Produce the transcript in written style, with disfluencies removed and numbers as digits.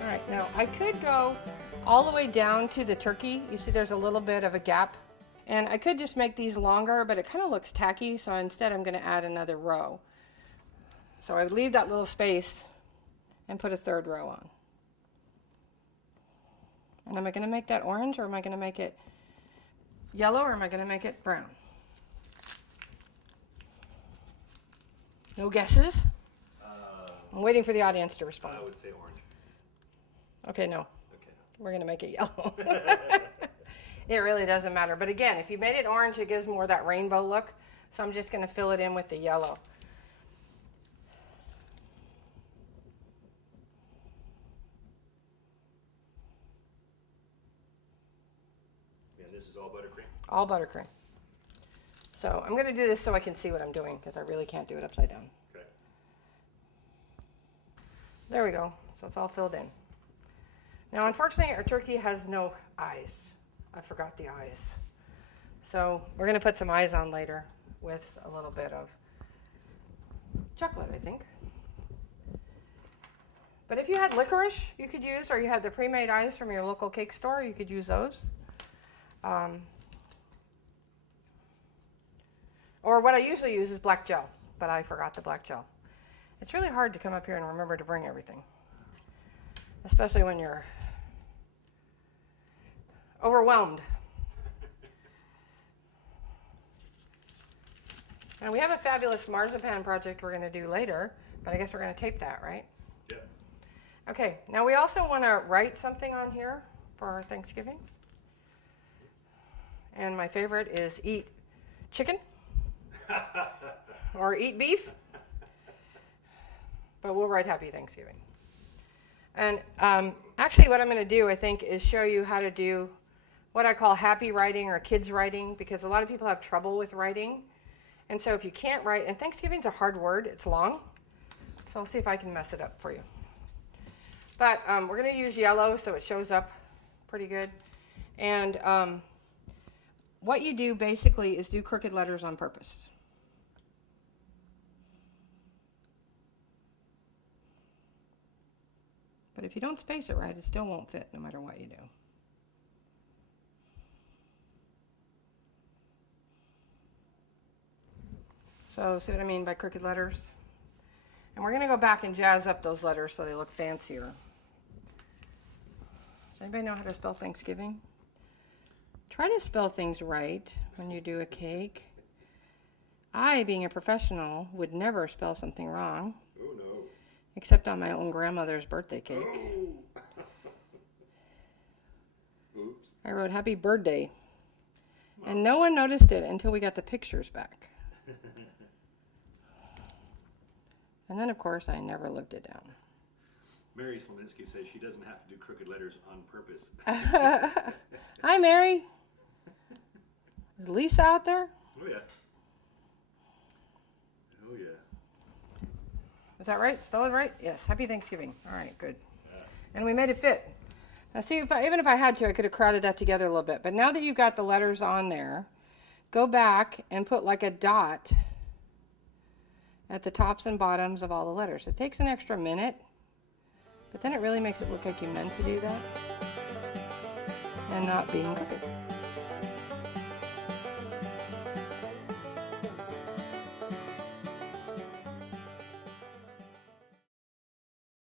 All right, now I could go all the way down to the turkey. You see there's a little bit of a gap. And I could just make these longer, but it kind of looks tacky, so instead I'm going to add another row. So I would leave that little space and put a third row on. And am I going to make that orange, or am I going to make it yellow, or am I going to make it brown? No guesses? I'm waiting for the audience to respond. I would say orange. Okay, no. Okay. We're going to make it yellow. It really doesn't matter. But again, if you made it orange, it gives more that rainbow look. So I'm just going to fill it in with the yellow. And this is all buttercream? All buttercream. So I'm going to do this so I can see what I'm doing, because I really can't do it upside down. Okay. There we go. So it's all filled in. Now, unfortunately, our turkey has no eyes. I forgot the eyes. So we're going to put some eyes on later with a little bit of chocolate, I think. But if you had licorice, you could use, or you had the pre-made eyes from your local cake store, you could use those. Or what I usually use is black gel, but I forgot the black gel. It's really hard to come up here and remember to bring everything, especially when you're overwhelmed. And we have a fabulous marzipan project we're going to do later, but I guess we're going to tape that, right? Yeah. Okay, now we also want to write something on here for our Thanksgiving. And my favorite is eat chicken or eat beef. But we'll write Happy Thanksgiving. And actually what I'm going to do, I think, is show you how to do what I call happy writing or kids writing, because a lot of people have trouble with writing. And so if you can't write, and Thanksgiving's a hard word, it's long, so I'll see if I can mess it up for you. But we're going to use yellow so it shows up pretty good. And what you do basically is do crooked letters on purpose. But if you don't space it right, it still won't fit no matter what you do. So see what I mean by crooked letters? And we're going to go back and jazz up those letters so they look fancier. Does anybody know how to spell Thanksgiving? Try to spell things right when you do a cake. I, being a professional, would never spell something wrong. Oh, no. Except on my own grandmother's birthday cake. Oh. Oops. I wrote Happy Birthday. And no one noticed it until we got the pictures back. And then, of course, I never lived it down. Mary Slinsky says she doesn't have to do crooked letters on purpose. Hi, Mary. Is Lisa out there? Oh, yeah. Oh, yeah. Is that right? Spell it right? Yes. Happy Thanksgiving. All right, good. And we made it fit. Now, see, even if I had to, I could have crowded that together a little bit. But now that you've got the letters on there, go back and put like a dot at the tops and bottoms of all the letters. It takes an extra minute, but then it really makes it look like you meant to do that and not being crooked.